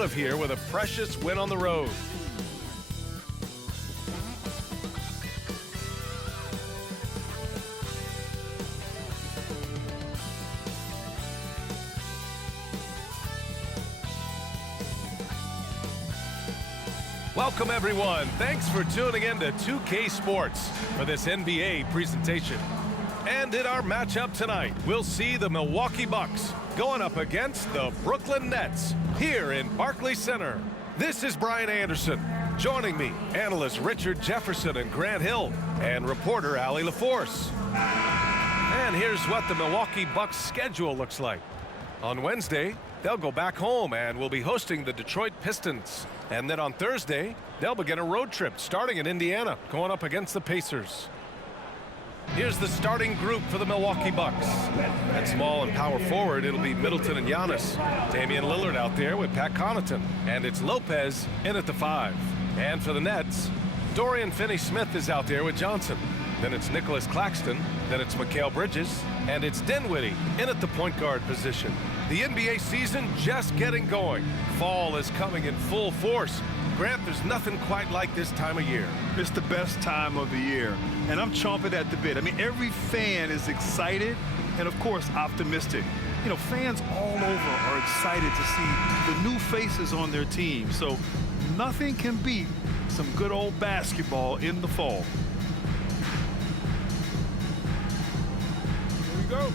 out of here with a precious win on the road. Welcome, everyone. Thanks for tuning in to 2K Sports for this NBA presentation. And in our matchup tonight, we'll see the Milwaukee Bucks going up against the Brooklyn Nets here in Barclays Center. This is Brian Anderson. Joining me, analysts Richard Jefferson and Grant Hill, and reporter Allie LaForce. And here's what the Milwaukee Bucks schedule looks like. On Wednesday, they'll go back home and will be hosting the Detroit Pistons. And then on Thursday, they'll begin a road trip starting in Indiana, going up against the Pacers. Here's the starting group for the Milwaukee Bucks. At small and power forward, it'll be Middleton and Giannis. Damian Lillard out there with Pat Connaughton. And it's Lopez in at the 5. And for the Nets, Dorian Finney-Smith is out there with Johnson. Then it's Nicholas Claxton. Then it's Mikal Bridges. And it's Dinwiddie in at the point guard position. The NBA season just getting going. Fall is coming in full force. Grant, there's nothing quite like this time of year. It's the best time of the year, and I'm chomping at the bit. I mean, every fan is excited and, of course, optimistic. You know, fans all over are excited to see the new faces on their team. So nothing can beat some good old basketball in the fall. Here we go.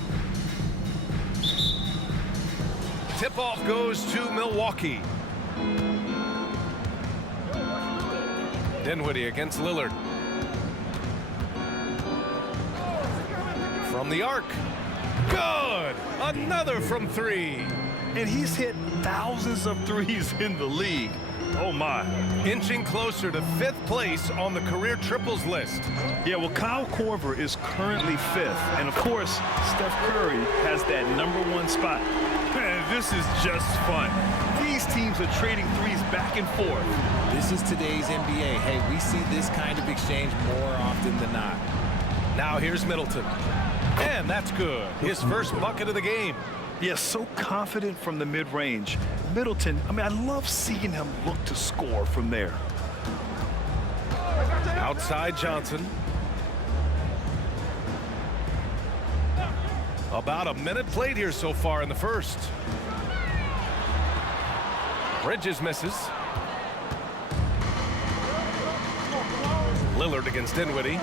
Tip-off goes to Milwaukee. Dinwiddie against Lillard. From the arc. Good! Another from 3. And he's hit thousands of threes in the league. Oh, my. Inching closer to 5th place on the career triples list. Yeah, well, Kyle Korver is currently 5th. And, of course, Steph Curry has that #1 spot. Man, this is just fun. These teams are trading threes back and forth. This is today's NBA. Hey, we see this kind of exchange more often than not. Now here's Middleton. And that's good. His first bucket of the game. Yeah, so confident from the mid-range. Middleton, I mean, I love seeing him look to score from there. Outside Johnson. About a minute played here so far in the first. Bridges misses. Lillard against Dinwiddie.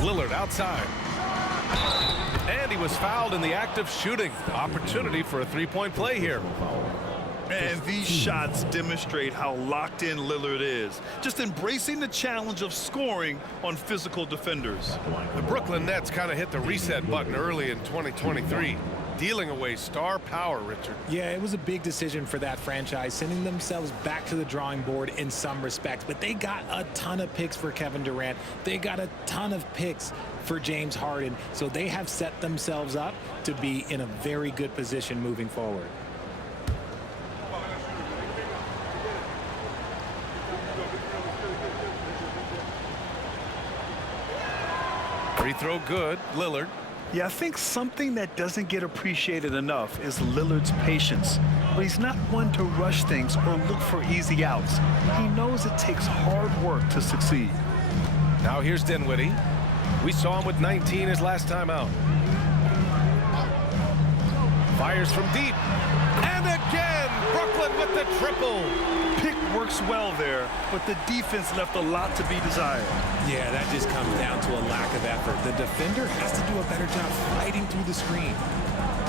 Lillard outside. And he was fouled in the act of shooting. Opportunity for a three-point play here. And these shots demonstrate how locked in Lillard is. Just embracing the challenge of scoring on physical defenders. The Brooklyn Nets kind of hit the reset button early in 2023. Dealing away star power, Richard. Yeah, it was a big decision for that franchise, sending themselves back to the drawing board in some respects. But they got a ton of picks for Kevin Durant. They got a ton of picks for James Harden. So they have set themselves up to be in a very good position moving forward. Free throw good, Lillard. Yeah, I think something that doesn't get appreciated enough is Lillard's patience. But he's not one to rush things or look for easy outs. He knows it takes hard work to succeed. Now here's Dinwiddie. We saw him with 19 his last time out. Fires from deep. And again, Brooklyn with the triple. Pick works well there, but the defense left a lot to be desired. Yeah, that just comes down to a lack of effort. The defender has to do a better job fighting through the screen.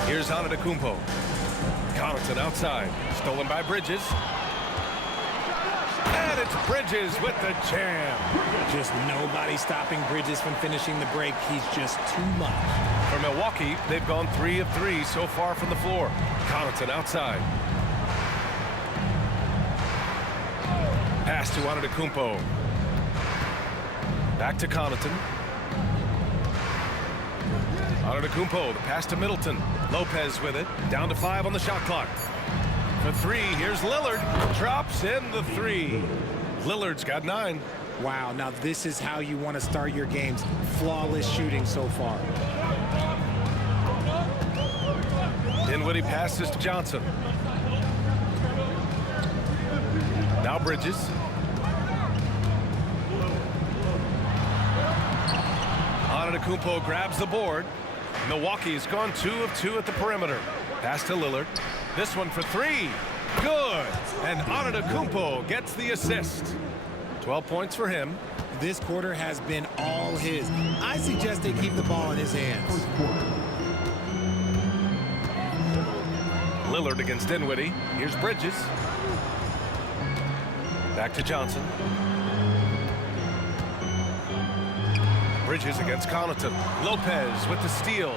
Here's Antetokounmpo. Connaughton outside. Stolen by Bridges. And it's Bridges with the jam. Just nobody stopping Bridges from finishing the break. He's just too much. For Milwaukee, they've gone 3 of 3 so far from the floor. Connaughton outside. Pass to Antetokounmpo. Back to Connaughton. Antetokounmpo, the pass to Middleton. Lopez with it. Down to 5 on the shot clock. For 3, here's Lillard. Drops in the 3. Lillard's got 9. Wow, now this is how you want to start your games. Flawless shooting so far. Dinwiddie passes to Johnson. Now Bridges. Antetokounmpo grabs the board. Milwaukee's gone 2 of 2 at the perimeter. Pass to Lillard. This one for 3. Good. And Antetokounmpo gets the assist. 12 points for him. This quarter has been all his. I suggest they keep the ball in his hands. Lillard against Dinwiddie. Here's Bridges. Back to Johnson. Bridges against Connaughton. Lopez with the steal.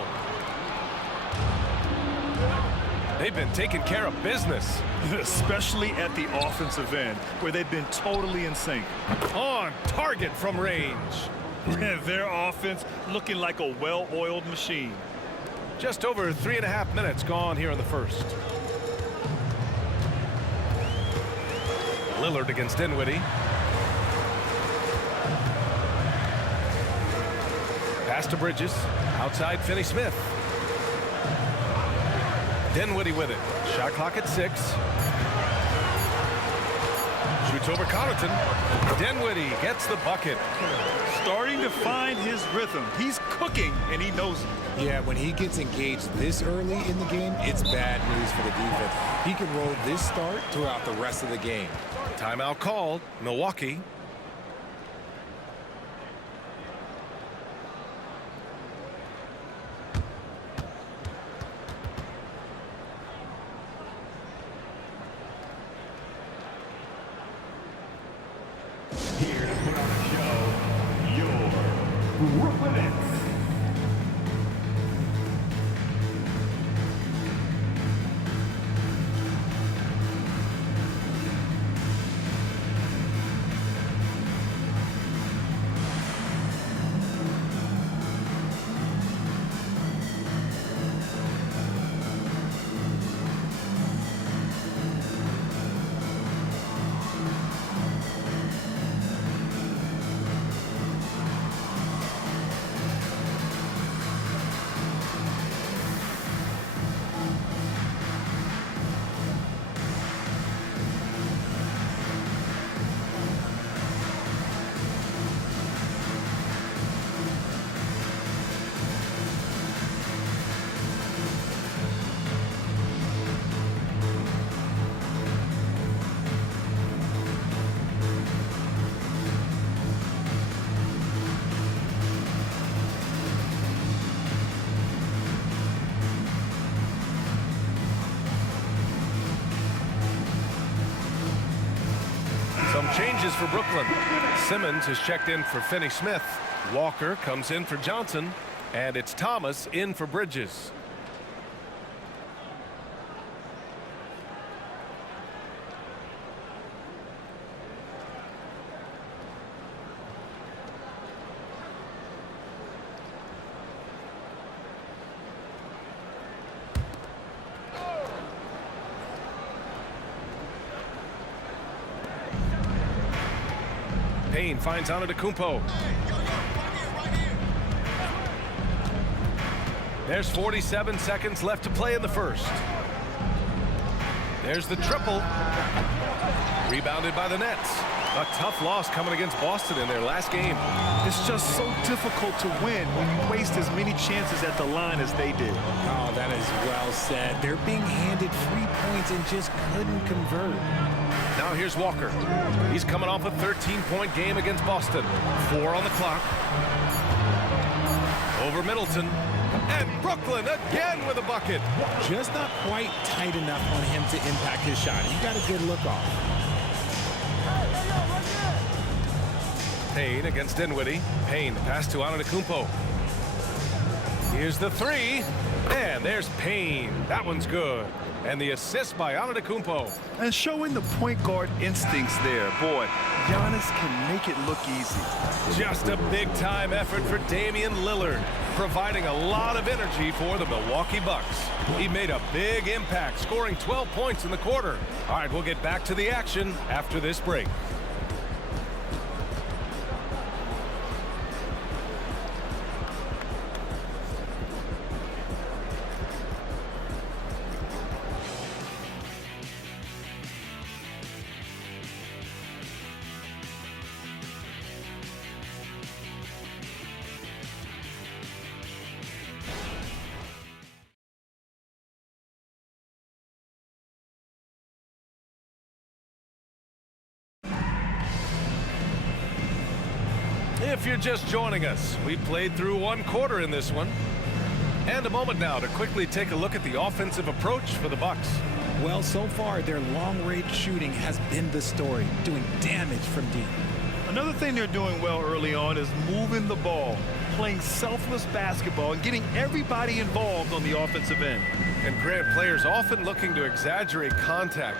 They've been taking care of business. Especially at the offensive end, where they've been totally in sync. On target from range. Their offense looking like a well-oiled machine. Just over 3.5 minutes gone here in the first. Lillard against Dinwiddie. Pass to Bridges. Outside Finney-Smith. Dinwiddie with it. Shot clock at 6. Shoots over Connaughton. Dinwiddie gets the bucket. Starting to find his rhythm. He's cooking, and he knows it. Yeah, when he gets engaged this early in the game, it's bad news for the defense. He can roll this start throughout the rest of the game. Timeout called. Milwaukee. Here to put on the show, your Brooklyn Nets. Some changes for Brooklyn. Simmons has checked in for Finney-Smith. Walker comes in for Johnson. And it's Thomas in for Bridges. Payne finds Antetokounmpo. There's 47 seconds left to play in the first. There's the triple. Rebounded by the Nets. A tough loss coming against Boston in their last game. It's just so difficult to win when you waste as many chances at the line as they did. Oh, that is well said. They're being handed free points and just couldn't convert. Now here's Walker. He's coming off a 13-point game against Boston. 4 on the clock. Over Middleton. And Brooklyn again with a bucket. Just not quite tight enough on him to impact his shot. He got a good look off. Payne against Dinwiddie. Payne pass to Antetokounmpo. Here's the 3. And there's Payne. That one's good. And the assist by Antetokounmpo. And showing the point guard instincts there. Boy, Giannis can make it look easy. Just a big-time effort for Damian Lillard, providing a lot of energy for the Milwaukee Bucks. He made a big impact, scoring 12 points in the quarter. All right, we'll get back to the action after this break. If you're just joining us, we played through one quarter in this one. And a moment now to quickly take a look at the offensive approach for the Bucks. Well, so far, their long-range shooting has been the story, doing damage from deep. Another thing they're doing well early on is moving the ball, playing selfless basketball, and getting everybody involved on the offensive end. And Grant, players often looking to exaggerate contact.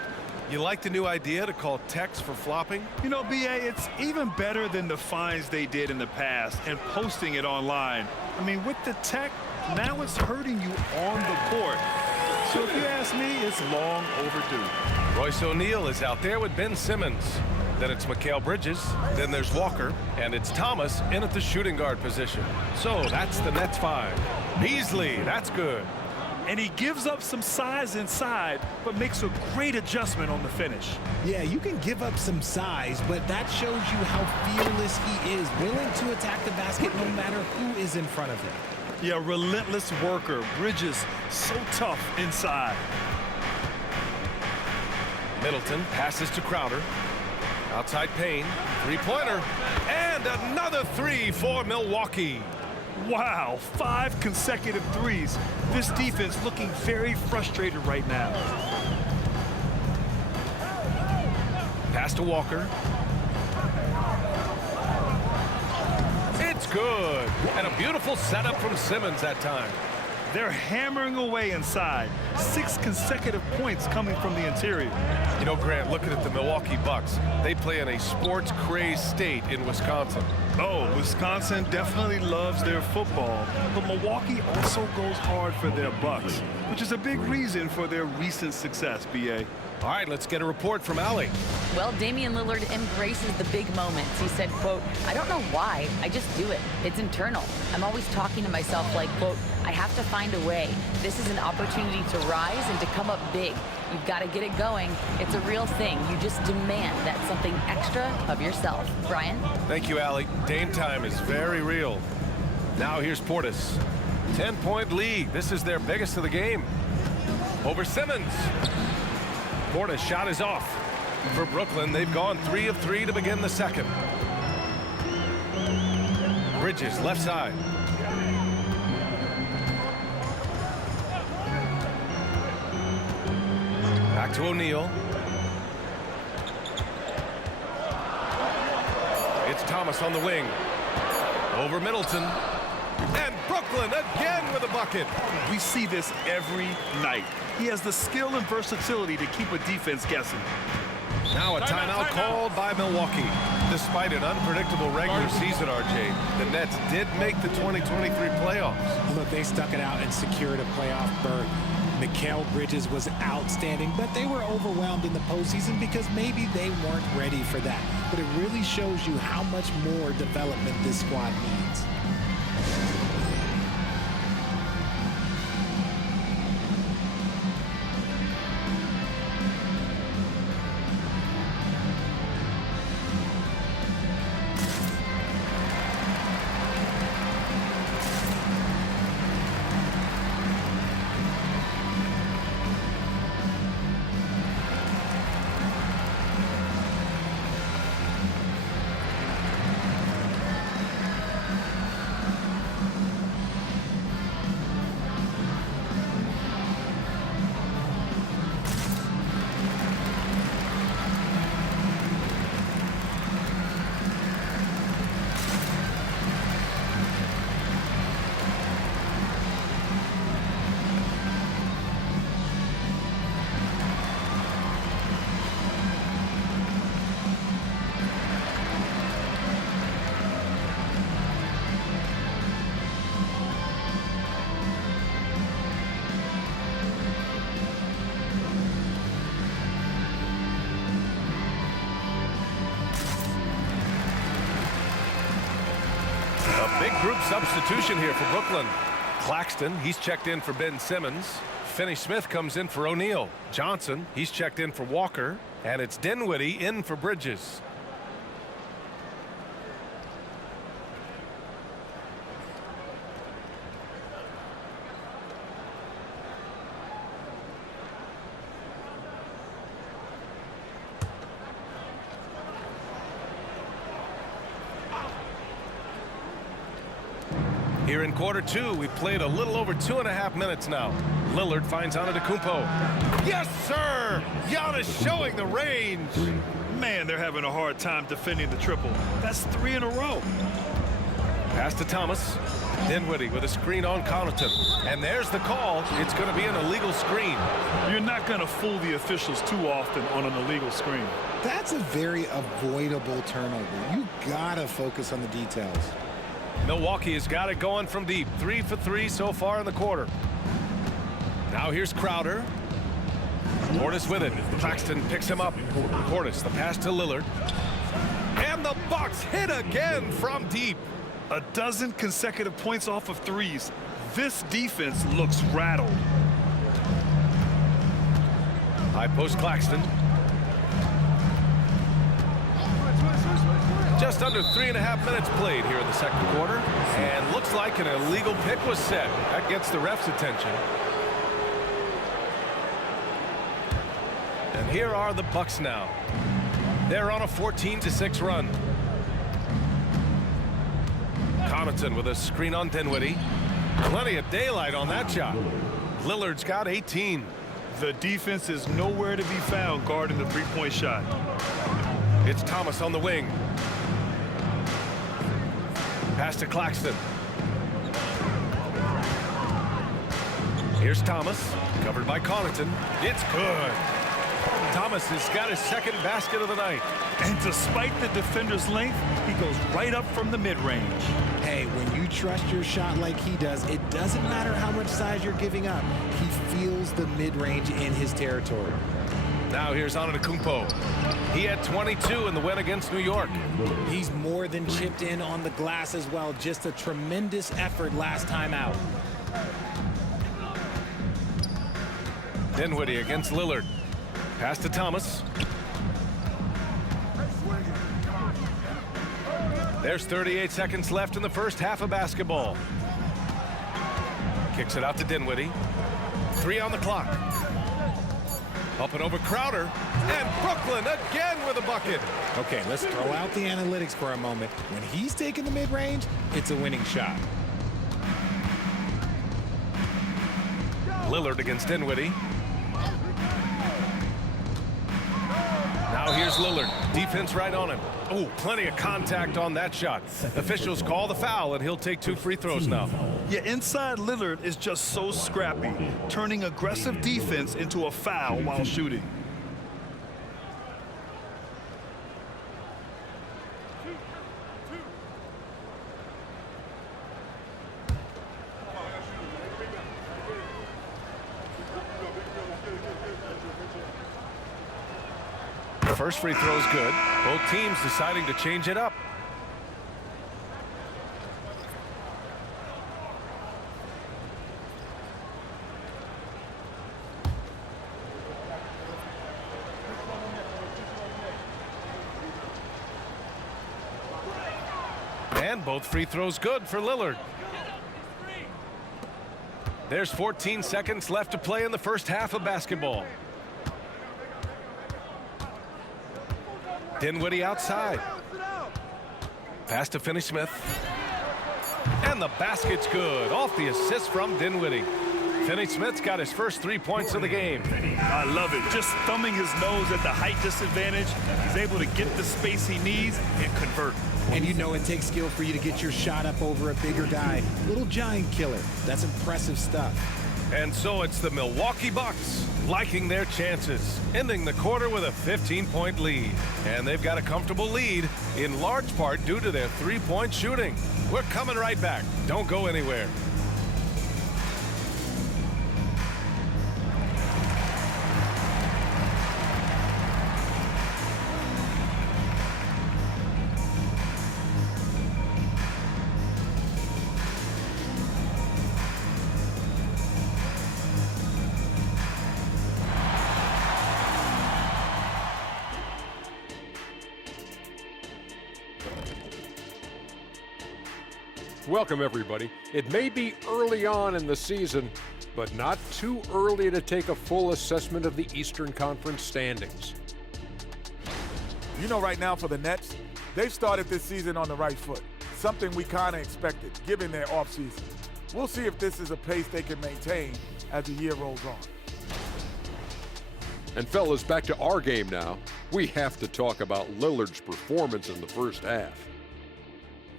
You like the new idea to call techs for flopping? You know, B.A., it's even better than the fines they did in the past and posting it online. I mean, with the tech, now it's hurting you on the court. So if you ask me, it's long overdue. Royce O'Neal is out there with Ben Simmons. Then it's Mikal Bridges. Then there's Walker. And it's Thomas in at the shooting guard position. So that's the Nets 5. Beasley, that's good. And he gives up some size inside, but makes a great adjustment on the finish. Yeah, you can give up some size, but that shows you how fearless he is, willing to attack the basket no matter who is in front of him. Yeah, relentless worker. Bridges, so tough inside. Middleton passes to Crowder. Outside Payne, three-pointer, and another three for Milwaukee. Wow, 5 consecutive threes. This defense looking very frustrated right now. Pass to Walker. It's good. And a beautiful setup from Simmons that time. They're hammering away inside. 6 consecutive points coming from the interior. You know, Grant, looking at the Milwaukee Bucks, they play in a sports-crazed state in Wisconsin. Oh, Wisconsin definitely loves their football, but Milwaukee also goes hard for their Bucks, which is a big reason for their recent success, B.A. All right, let's get a report from Allie. Well, Damian Lillard embraces the big moments. He said, quote, "I don't know why, I just do it. It's internal. I'm always talking to myself like, quote, I have to find a way. This is an opportunity to rise and to come up big. You've got to get it going. It's a real thing. You just demand that something extra of yourself." Brian? Thank you, Allie. Dame time is very real. Now here's Portis. 10-point lead. This is their biggest of the game. Over Simmons. Portis' shot is off. For Brooklyn, they've gone 3 of 3 to begin the second. Bridges, left side. Back to O'Neal. It's Thomas on the wing. Over Middleton. And Brooklyn again with a bucket. We see this every night. He has the skill and versatility to keep a defense guessing. Now a timeout called by Milwaukee. Despite an unpredictable regular season, RJ, the Nets did make the 2023 playoffs. Look, they stuck it out and secured a playoff berth. Mikal Bridges was outstanding, but they were overwhelmed in the postseason because maybe they weren't ready for that. But it really shows you how much more development this squad needs. Big group substitution here for Brooklyn. Claxton, he's checked in for Ben Simmons. Finney-Smith comes in for O'Neal. Johnson, he's checked in for Walker. And it's Dinwiddie in for Bridges. Here in quarter two, we've played a little over 2.5 minutes now. Lillard finds Antetokounmpo. Yes, sir! Giannis showing the range. Man, they're having a hard time defending the triple. That's 3 in a row. Pass to Thomas. Dinwiddie with a screen on Connaughton. And there's the call. It's going to be an illegal screen. You're not going to fool the officials too often on an illegal screen. That's a very avoidable turnover. You gotta focus on the details. Milwaukee has got it going from deep. 3 for 3 so far in the quarter. Now here's Crowder. Portis with it. Claxton picks him up. Portis, the pass to Lillard. And the Bucks hit again from deep. A dozen consecutive points off of threes. This defense looks rattled. High post Claxton. Just under 3.5 minutes played here in the second quarter. And looks like an illegal pick was set. That gets the ref's attention. And here are the Bucks now. They're on a 14-6 run. Connaughton with a screen on Dinwiddie. Plenty of daylight on that shot. Lillard's got 18. The defense is nowhere to be found guarding the three-point shot. It's Thomas on the wing. Pass to Claxton. Here's Thomas, covered by Connaughton. It's good. Thomas has got his second basket of the night. And despite the defender's length, he goes right up from the mid-range. Hey, when you trust your shot like he does, it doesn't matter how much size you're giving up. He feels the mid-range in his territory. Now here's Antetokounmpo. He had 22 in the win against New York. He's more than chipped in on the glass as well. Just a tremendous effort last time out. Dinwiddie against Lillard. Pass to Thomas. There's 38 seconds left in the first half of basketball. Kicks it out to Dinwiddie. 3 on the clock. Up and over Crowder. And Brooklyn again with a bucket. Okay, let's throw out the analytics for a moment. When he's taking the mid-range, it's a winning shot. Lillard against Dinwiddie. Now here's Lillard. Defense right on him. Oh, plenty of contact on that shot. Officials call the foul, and he'll take 2 free throws now. Yeah, inside Lillard is just so scrappy, turning aggressive defense into a foul while shooting. First free throw is good. Both teams deciding to change it up. And both free throws good for Lillard. There's 14 seconds left to play in the first half of basketball. Dinwiddie outside. Pass to Finney-Smith. And the basket's good. Off the assist from Dinwiddie. Finney-Smith's got his first 3 points of the game. I love it. Just thumbing his nose at the height disadvantage. He's able to get the space he needs and convert. And you know it takes skill for you to get your shot up over a bigger guy. Little giant killer. That's impressive stuff. And so it's the Milwaukee Bucks liking their chances, ending the quarter with a 15-point lead. And they've got a comfortable lead, in large part due to their three-point shooting. We're coming right back. Don't go anywhere. Welcome, everybody. It may be early on in the season, but not too early to take a full assessment of the Eastern Conference standings. You know, right now for the Nets, they've started this season on the right foot. something we kind of expected given their offseason. We'll see if this is a pace they can maintain as the year rolls on. And fellas, back to our game now. We have to talk about Lillard's performance in the first half.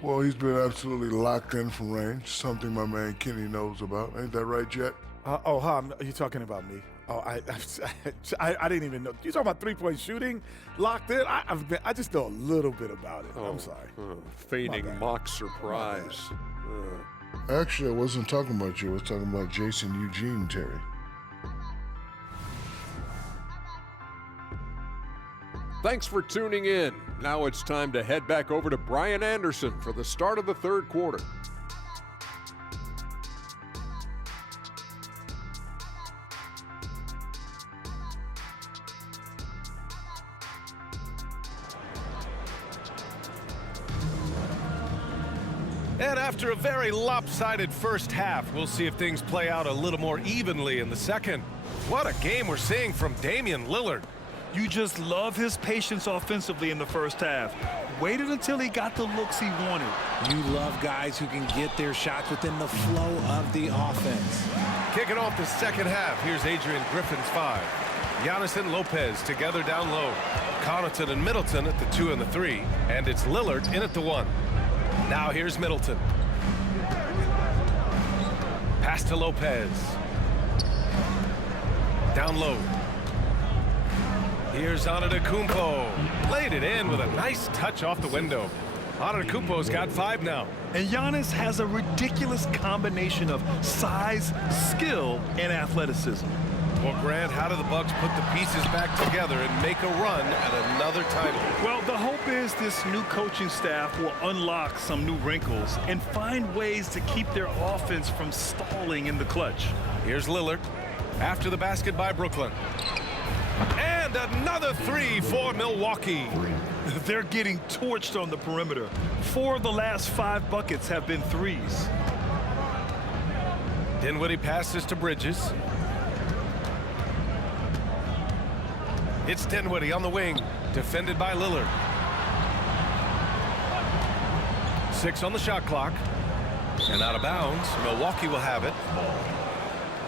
Well, he's been absolutely locked in from range, something my man Kenny knows about. Ain't that right, Jet? Are you talking about me? Oh, I didn't even know. You talking about three-point shooting? Locked in? I just know a little bit about it. I'm sorry. Feigning mock surprise. Actually, I wasn't talking about you. I was talking about Jason Eugene, Terry. Thanks for tuning in. Now it's time to head back over to Brian Anderson for the start of the third quarter. And after a very lopsided first half, we'll see if things play out a little more evenly in the second. What a game we're seeing from Damian Lillard. You just love his patience offensively in the first half. Waited until he got the looks he wanted. You love guys who can get their shots within the flow of the offense. Kicking off the second half, here's Adrian Griffin's 5. Giannis and Lopez together down low. Connaughton and Middleton at the 2 and the 3. And it's Lillard in at the 1. Now here's Middleton. Pass to Lopez. Down low. Here's Antetokounmpo. Laid it in with a nice touch off the window. Antetokounmpo's got 5 now. And Giannis has a ridiculous combination of size, skill, and athleticism. Well, Grant, how do the Bucks put the pieces back together and make a run at another title? Well, the hope is this new coaching staff will unlock some new wrinkles and find ways to keep their offense from stalling in the clutch. Here's Lillard after the basket by Brooklyn. And another 3 for Milwaukee. They're getting torched on the perimeter. 4 of the last 5 buckets have been threes. Dinwiddie passes to Bridges. It's Dinwiddie on the wing, defended by Lillard. 6 on the shot clock. And out of bounds, Milwaukee will have it.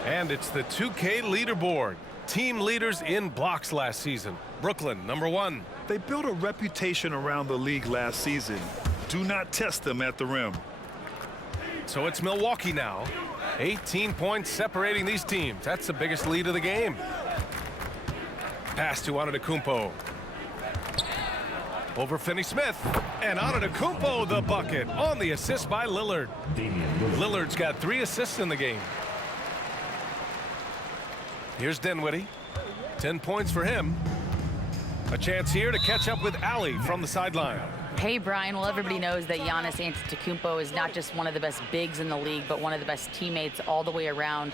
And it's the 2K leaderboard. Team leaders in blocks last season. Brooklyn, number 1. They built a reputation around the league last season. Do not test them at the rim. So it's Milwaukee now. 18 points separating these teams. That's the biggest lead of the game. Pass to Antetokounmpo. Over Finney-Smith. And Antetokounmpo the bucket on the assist by Lillard. Lillard's got 3 assists in the game. Here's Dinwiddie. 10 points for him. A chance here to catch up with Allie from the sideline. Hey, Brian. Well, everybody knows that Giannis Antetokounmpo is not just one of the best bigs in the league, but one of the best teammates all the way around.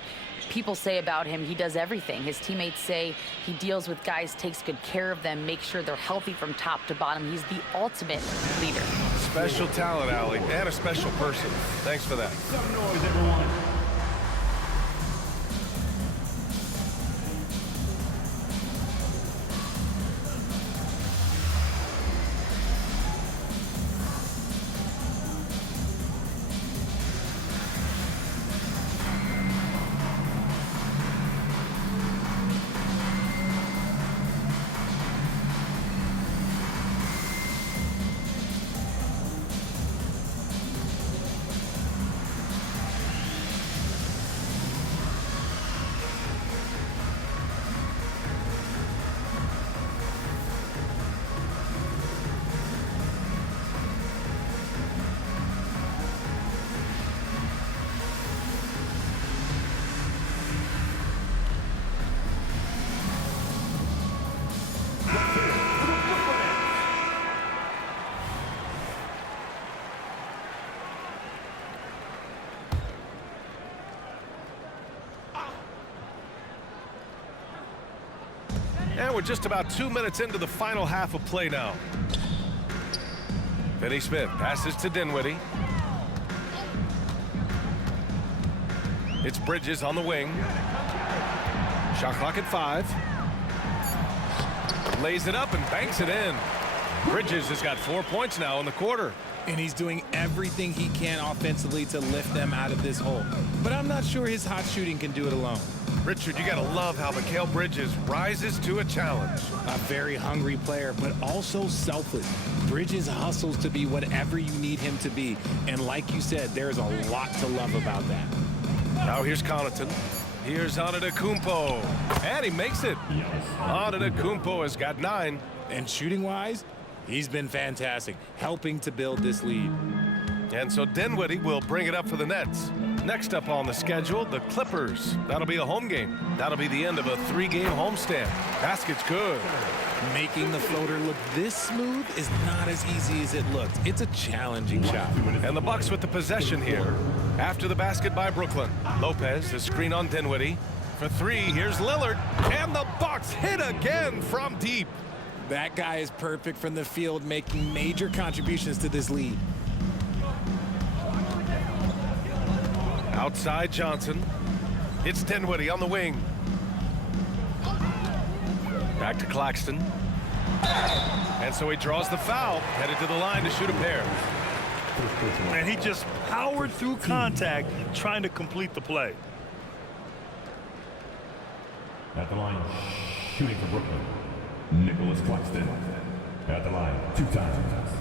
People say about him, he does everything. His teammates say he deals with guys, takes good care of them, makes sure they're healthy from top to bottom. He's the ultimate leader. Special talent, Allie, and a special person. Thanks for that. Some noise, everyone. And we're just about 2 minutes into the final half of play now. Finney-Smith passes to Dinwiddie. It's Bridges on the wing. Shot clock at 5. Lays it up and banks it in. Bridges has got 4 points now in the quarter. And he's doing everything he can offensively to lift them out of this hole. But I'm not sure his hot shooting can do it alone. Richard, you got to love how Mikal Bridges rises to a challenge. A very hungry player, but also selfless. Bridges hustles to be whatever you need him to be. And like you said, there's a lot to love about that. Now here's Connaughton. Here's Antetokounmpo. And he makes it. Antetokounmpo has got 9. And shooting-wise, he's been fantastic, helping to build this lead. And so Dinwiddie will bring it up for the Nets. Next up on the schedule, the Clippers. That'll be a home game. That'll be the end of a 3-game homestand. Basket's good. Making the floater look this smooth is not as easy as it looks. It's a challenging shot. And the Bucks with the possession here. After the basket by Brooklyn. Lopez, the screen on Dinwiddie. For 3, here's Lillard. And the Bucks hit again from deep. That guy is perfect from the field, making major contributions to this lead. Outside Johnson. It's Dinwiddie on the wing. Back to Claxton. And so he draws the foul, headed to the line to shoot a pair. And he just powered through contact, trying to complete the play. At the line, shooting for Brooklyn, Nicholas Claxton. At the line, 2 times.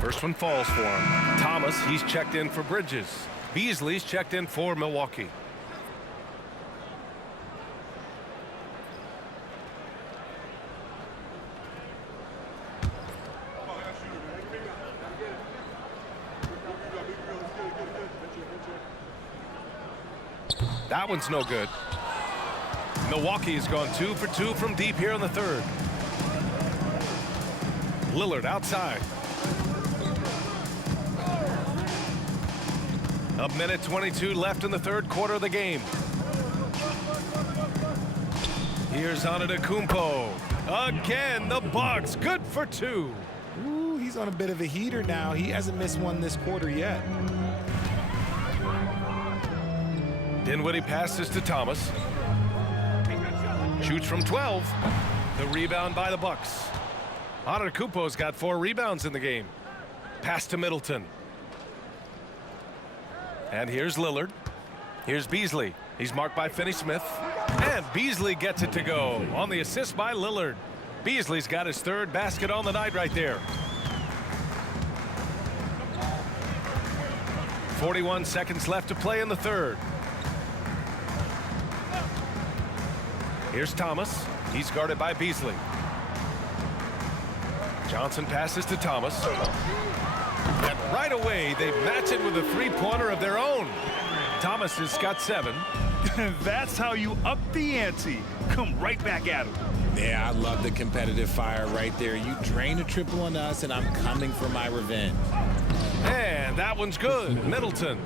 First one falls for him. Thomas, he's checked in for Bridges. Beasley's checked in for Milwaukee. That one's no good. Milwaukee has gone 2 for 2 from deep here in the third. Lillard outside. A minute 22 left in the third quarter of the game. Here's Antetokounmpo. Again, the Bucks good for 2. Ooh, he's on a bit of a heater now. He hasn't missed one this quarter yet. Dinwiddie passes to Thomas. Shoots from 12. The rebound by the Bucks. Antetokounmpo's got 4 rebounds in the game. Pass to Middleton. And here's Lillard. Here's Beasley. He's marked by Finney-Smith. And Beasley gets it to go on the assist by Lillard. Beasley's got his 3rd basket on the night right there. 41 seconds left to play in the third. Here's Thomas. He's guarded by Beasley. Johnson passes to Thomas. And right away, they match it with a 3-pointer of their own. Thomas has got 7. That's how you up the ante. Come right back at him. Yeah, I love the competitive fire right there. You drain a triple on us, and I'm coming for my revenge. And that one's good. Middleton.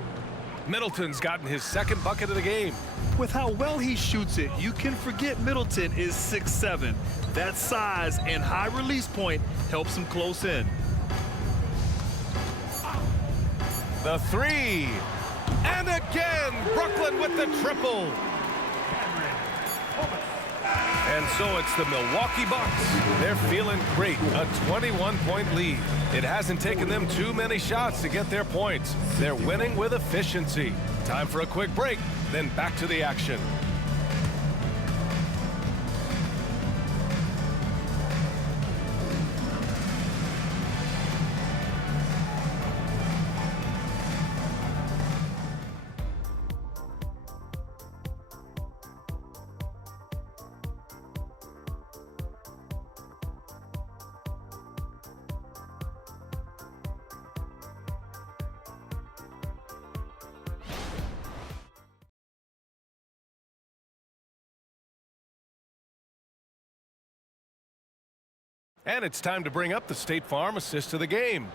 Middleton's gotten his 2nd bucket of the game. With how well he shoots it, you can forget Middleton is 6'7". That size and high release point helps him close in. The 3. And again, Brooklyn with the triple. And so it's the Milwaukee Bucks. They're feeling great. A 21-point lead. It hasn't taken them too many shots to get their points. They're winning with efficiency. Time for a quick break, then back to the action. And it's time to bring up the State Farm assist of the game.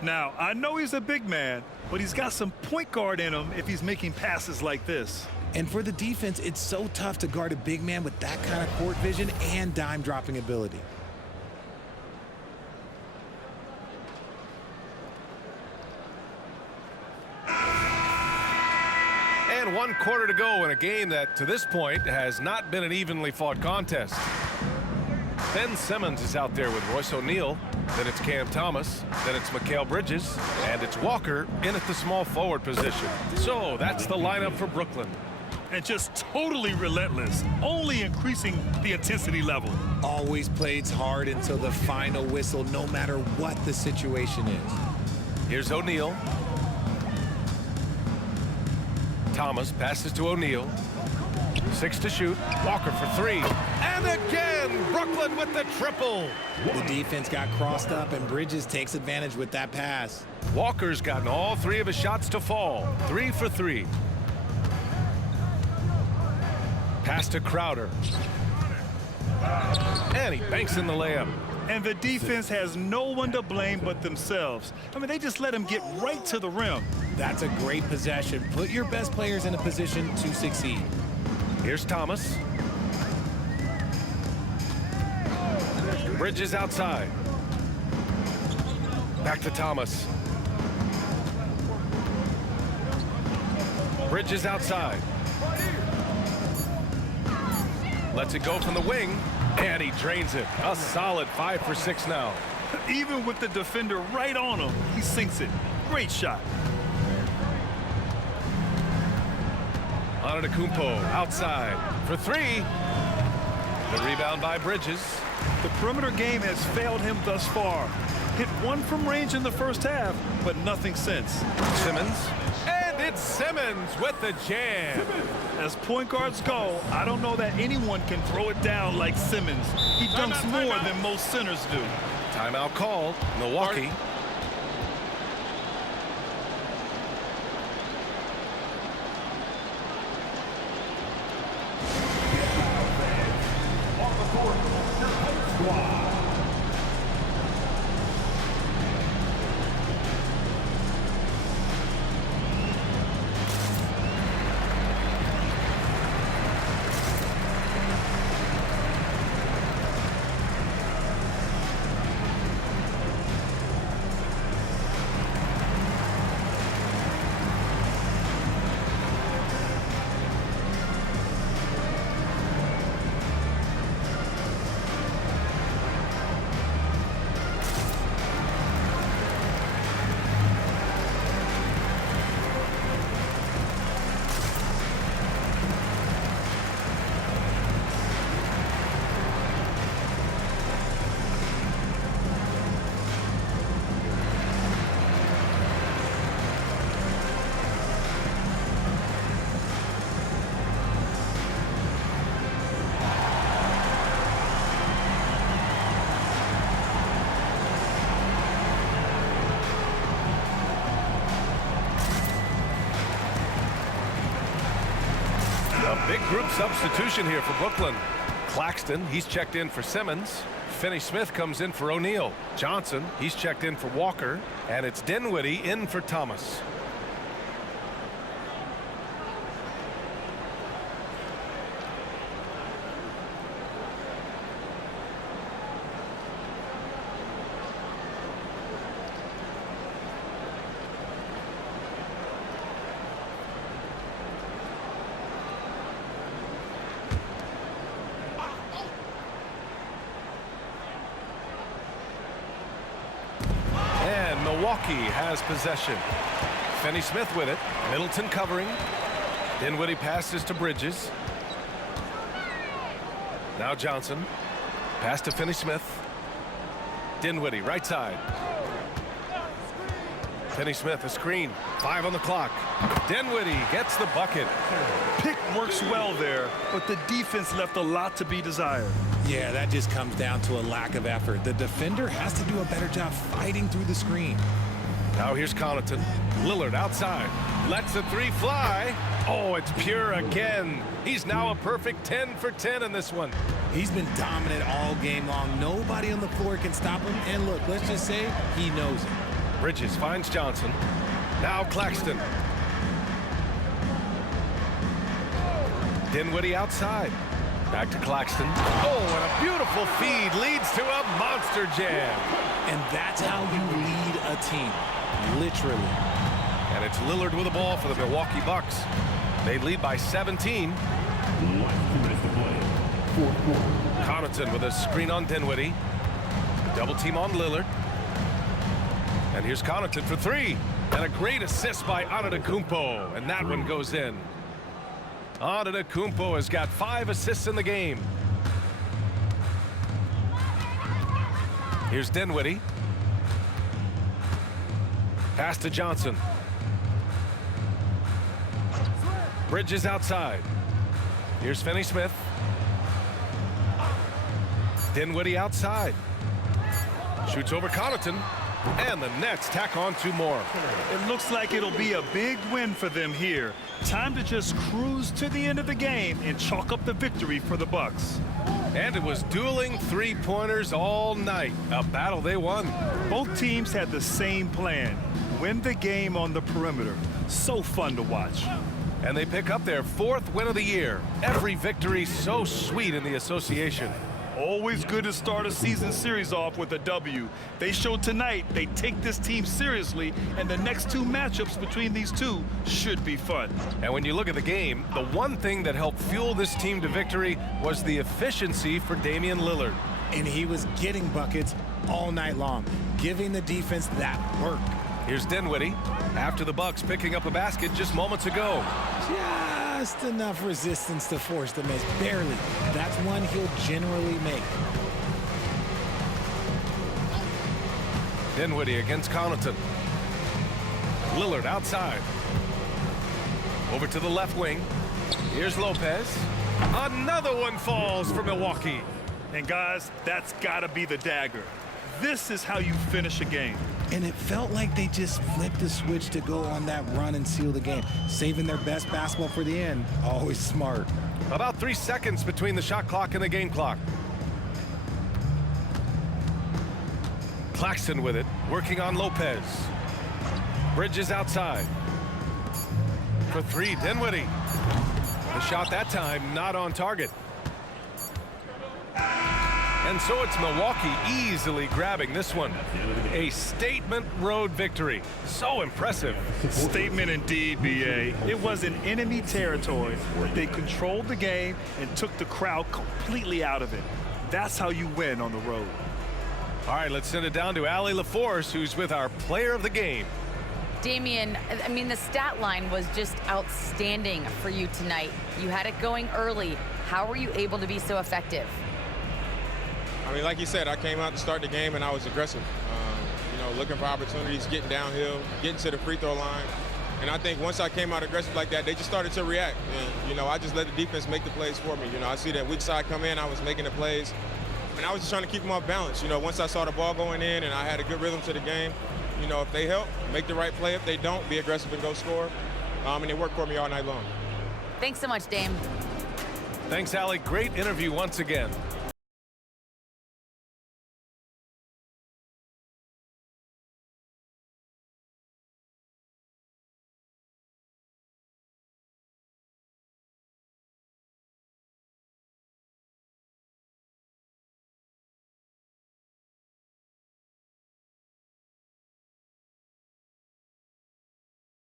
Now, I know he's a big man, but he's got some point guard in him if he's making passes like this. And for the defense, it's so tough to guard a big man with that kind of court vision and dime-dropping ability. 1 quarter to go in a game that, to this point, has not been an evenly fought contest. Ben Simmons is out there with Royce O'Neal. Then it's Cam Thomas. Then it's Mikal Bridges. And it's Walker in at the small forward position. So that's the lineup for Brooklyn. And just totally relentless, only increasing the intensity level. Always plays hard until the final whistle, no matter what the situation is. Here's O'Neal. Thomas passes to O'Neal. 6 to shoot. Walker for 3. And again, Brooklyn with the triple. The defense got crossed up, and Bridges takes advantage with that pass. Walker's gotten all 3 of his shots to fall. 3 for 3. Pass to Crowder. And he banks in the layup. And the defense has no one to blame but themselves. I mean, they just let him get right to the rim. That's a great possession. Put your best players in a position to succeed. Here's Thomas. Bridges outside. Back to Thomas. Bridges outside. Lets it go from the wing, and he drains it. A solid 5 for 6 now. Even with the defender right on him, he sinks it. Great shot. Antetokounmpo outside for 3. The rebound by Bridges. The perimeter game has failed him thus far. Hit 1 from range in the first half, but nothing since. Simmons. And it's Simmons with the jam. As point guards go, I don't know that anyone can throw it down like Simmons. He dunks more than most centers do. Timeout called. Milwaukee. A big group substitution here for Brooklyn. Claxton, he's checked in for Simmons. Finney-Smith comes in for O'Neal. Johnson, he's checked in for Walker. And it's Dinwiddie in for Thomas. Milwaukee has possession. Finney-Smith with it. Middleton covering. Dinwiddie passes to Bridges. Now Johnson. Pass to Finney-Smith. Dinwiddie right side. Finney-Smith a screen. 5 on the clock. Dinwiddie gets the bucket. Pick works well there, but the defense left a lot to be desired. Yeah, that just comes down to a lack of effort. The defender has to do a better job fighting through the screen. Now here's Connaughton. Lillard outside. Lets the 3 fly. Oh, it's pure again. He's now a perfect 10 for 10 in this one. He's been dominant all game long. Nobody on the floor can stop him. And look, let's just say he knows it. Bridges finds Johnson. Now Claxton. Dinwiddie outside. Back to Claxton. Oh, and a beautiful feed leads to a monster jam. And that's how you lead a team. Literally. And it's Lillard with the ball for the Milwaukee Bucks. They lead by 17. Last 2 minutes to play. Fourth quarter. Connaughton with a screen on Dinwiddie. Double team on Lillard. And here's Connaughton for 3. And a great assist by Antetokounmpo. And that one goes in. Antetokounmpo has got 5 assists in the game. Here's Dinwiddie. Pass to Johnson. Bridges outside. Here's Finney-Smith. Dinwiddie outside. Shoots over Connaughton. And the Nets tack on 2 more. It looks like it'll be a big win for them here. Time to just cruise to the end of the game and chalk up the victory for the Bucks. And it was dueling 3-pointers all night. A battle they won. Both teams had the same plan. Win the game on the perimeter. So fun to watch. And they pick up their 4th win of the year. Every victory so sweet in the association. Always good to start a season series off with a W. They showed tonight they take this team seriously, and the next 2 matchups between these two should be fun. And when you look at the game, the one thing that helped fuel this team to victory was the efficiency for Damian Lillard. And he was getting buckets all night long, giving the defense that work. Here's Dinwiddie after the Bucks picking up a basket just moments ago. Just enough resistance to force the miss. Barely. That's one he'll generally make. Dinwiddie against Connaughton. Lillard outside. Over to the left wing. Here's Lopez. Another one falls for Milwaukee. And guys, that's gotta be the dagger. This is how you finish a game. And it felt like they just flipped the switch to go on that run and seal the game, saving their best basketball for the end. Always smart. About 3 seconds between the shot clock and the game clock. Claxton with it, working on Lopez. Bridges outside. For 3, Dinwiddie. The shot that time not on target. And so it's Milwaukee easily grabbing this one. A statement road victory. So impressive. Statement indeed, B.A. It was in enemy territory, but they controlled the game and took the crowd completely out of it. That's how you win on the road. All right, let's send it down to Allie LaForce, who's with our player of the game. Damian, I mean, the stat line was just outstanding for you tonight. You had it going early. How were you able to be so effective? I mean, like you said, I came out to start the game and I was aggressive. Looking for opportunities, getting downhill, getting to the free throw line. And I think once I came out aggressive like that, they just started to react. And, I just let the defense make the plays for me. I see that weak side come in, I was making the plays. And I was just trying to keep them off balance. Once I saw the ball going in and I had a good rhythm to the game, if they help, make the right play. If they don't, be aggressive and go score. And it worked for me all night long. Thanks so much, Dame. Thanks, Allie. Great interview once again.